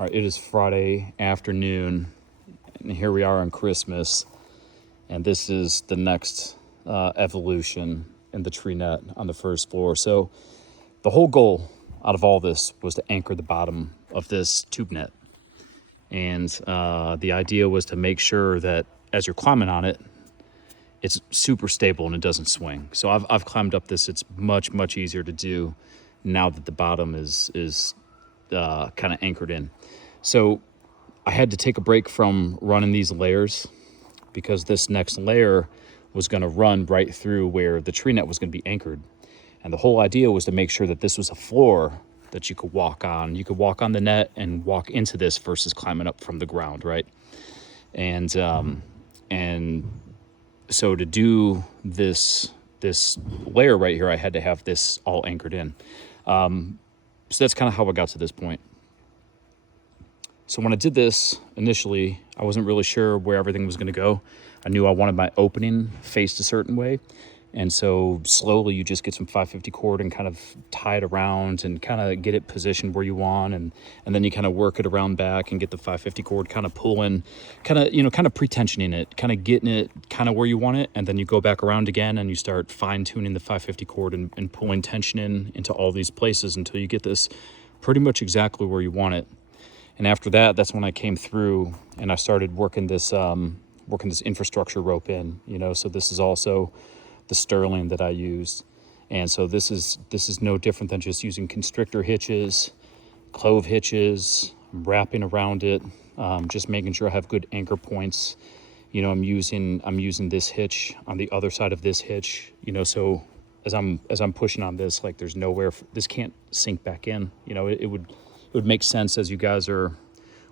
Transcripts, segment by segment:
All right, it is Friday afternoon, and here we are on Christmas, and this is the next evolution in the tree net on the first floor. So the whole goal out of all this was to anchor the bottom of this tube net, and the idea was to make sure that as you're climbing on it, it's super stable and it doesn't swing. So I've climbed up this. It's much easier to do now that the bottom is kind of anchored in. So I had to take a break from running these layers because this next layer was going to run right through where the tree net was going to be anchored. And the whole idea was to make sure that this was a floor that you could walk on. You could walk on the net and walk into this versus climbing up from the ground, right? And so to do this layer right here, I had to have this all anchored in. So that's kind of how I got to this point. So when I did this initially, I wasn't really sure where everything was going to go. I knew I wanted my opening faced a certain way. And so slowly you just get some 550 cord and kind of tie it around and kind of get it positioned where you want. And then you kind of work it around back and get the 550 cord kind of pulling, kind of pre-tensioning it, kind of getting it kind of where you want it. And then you go back around again and you start fine tuning the 550 cord and pulling tension into all these places until you get this pretty much exactly where you want it. And after that, that's when I came through and I started working this infrastructure rope in, so this is also the Sterling that I used. And so this is no different than just using constrictor hitches, clove hitches, wrapping around it, just making sure I have good anchor points. I'm using this hitch on the other side of this hitch, so as I'm pushing on this, like there's nowhere, this can't sink back in, it would make sense as you guys are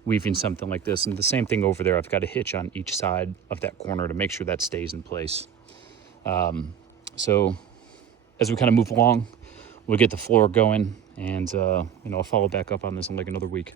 weaving something like this. And the same thing over there, I've got a hitch on each side of that corner to make sure that stays in place. So as we kind of move along, we'll get the floor going and, I'll follow back up on this in like another week.